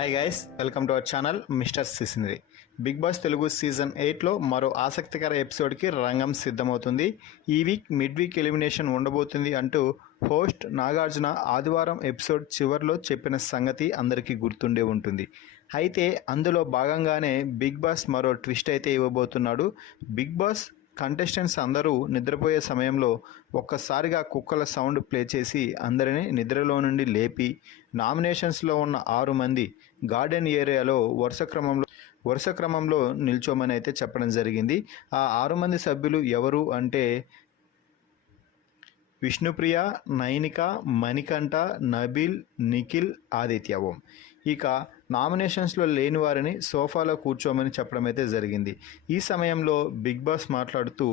Hi guys, welcome to our channel mister సిసినరీ. Bigg Boss Telugu season 8లో మరో ఆసక్తికర ఎపిసోడ్కి రంగం సిద్ధమవుతుంది. ఈ వీక్ మిడ్ వీక్ ఎలిమినేషన్ ఉండబోతుంది అంటూ హోస్ట్ నాగార్జున ఆదివారం ఎపిసోడ్ చివరిలో చెప్పిన సంగతి అందరికీ గుర్తుండే ఉంటుంది. అయితే అందులో భాగంగానే బిగ్ బాస్ మరో ట్విస్ట్ అయితే ఇవ్వబోతున్నాడు. బిగ్ బాస్ కంటెస్టెంట్స్ అందరూ నిద్రపోయే సమయంలో ఒక్కసారిగా కుక్కల సౌండ్ ప్లే చేసి అందరినీ నిద్రలో నుండి లేపి నామినేషన్స్లో ఉన్న 6 మంది గార్డెన్ ఏరియాలో వరుస క్రమంలో నిల్చోమని అయితే చెప్పడం జరిగింది. ఆ 6 మంది సభ్యులు ఎవరు అంటే విష్ణుప్రియ, నైనిక, మణికంఠ, నబీల్, నిఖిల్, ఆదిత్య ఓం. ఇక నామినేషన్స్లో లేని వారిని సోఫాలో కూర్చోమని చెప్పడం అయితే జరిగింది. ఈ సమయంలో బిగ్ బాస్ మాట్లాడుతూ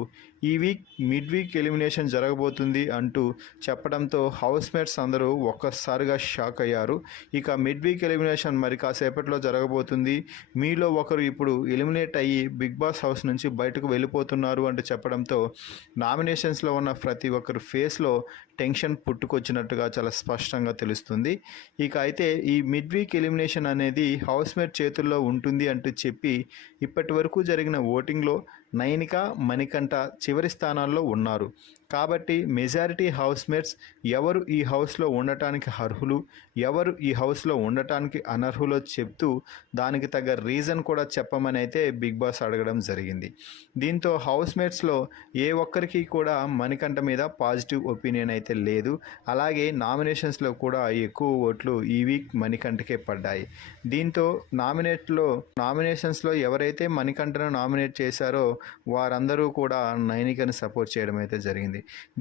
ఈ వీక్ మిడ్ వీక్ ఎలిమినేషన్ జరగబోతుంది అంటూ చెప్పడంతో హౌస్ మేట్స్ అందరూ ఒక్కసారిగా షాక్ అయ్యారు. ఇక మిడ్ వీక్ ఎలిమినేషన్ మరి కాసేపట్లో జరగబోతుంది, మీలో ఒకరు ఇప్పుడు ఎలిమినేట్ అయ్యి బిగ్ బాస్ హౌస్ నుంచి బయటకు వెళ్ళిపోతున్నారు అంటూ చెప్పడంతో నామినేషన్స్లో ఉన్న ప్రతి ఒక్కరు ఫేస్లో టెన్షన్ పుట్టుకొచ్చినట్టుగా చాలా స్పష్టంగా తెలుస్తుంది. ఇక అయితే ఈ మిడ్ వీక్ ఎలిమినేషన్ అనేది హౌస్ మేట్ చేతుల్లో ఉంటుంది అంటూ చెప్పి ఇప్పటి వరకు జరిగిన ఓటింగ్లో నైనిక, మణికంఠ చివరి స్థానాల్లో ఉన్నారు. కాబట్టి మెజారిటీ హౌస్ మేట్స్ ఎవరు ఈ హౌస్లో ఉండటానికి అర్హులు, ఎవరు ఈ హౌస్లో ఉండటానికి అనర్హులో చెప్తూ దానికి తగ్గ రీజన్ కూడా చెప్పమని అయితే బిగ్ బాస్ అడగడం జరిగింది. దీంతో హౌస్ మేట్స్లో ఏ ఒక్కరికి కూడా మణికంఠ మీద పాజిటివ్ ఒపీనియన్ అయితే లేదు. అలాగే నామినేషన్స్లో కూడా ఎక్కువ ఓట్లు ఈ వీక్ మణికంఠకే పడ్డాయి. దీంతో నామినేషన్స్లో ఎవరైతే మణికంఠను నామినేట్ చేశారో వారందరూ కూడా నైనికను సపోర్ట్ చేయడం అయితే జరిగింది.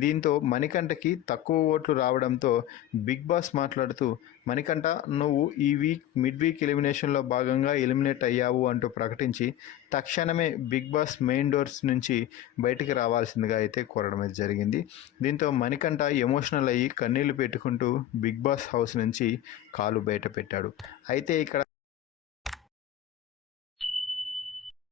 దీంతో మణికంఠకి తక్కువ ఓట్లు రావడంతో బిగ్ బాస్ మాట్లాడుతూ మణికంఠ, నువ్వు ఈ వీక్ మిడ్ వీక్ ఎలిమినేషన్లో భాగంగా ఎలిమినేట్ అయ్యావు అంటూ ప్రకటించి తక్షణమే బిగ్ బాస్ మెయిన్ డోర్స్ నుంచి బయటికి రావాల్సిందిగా అయితే కోరడం అయితే జరిగింది. దీంతో మణికంఠ ఎమోషనల్ అయ్యి కన్నీళ్లు పెట్టుకుంటూ బిగ్ బాస్ హౌస్ నుంచి కాలు బయట పెట్టాడు. అయితే ఇక్కడ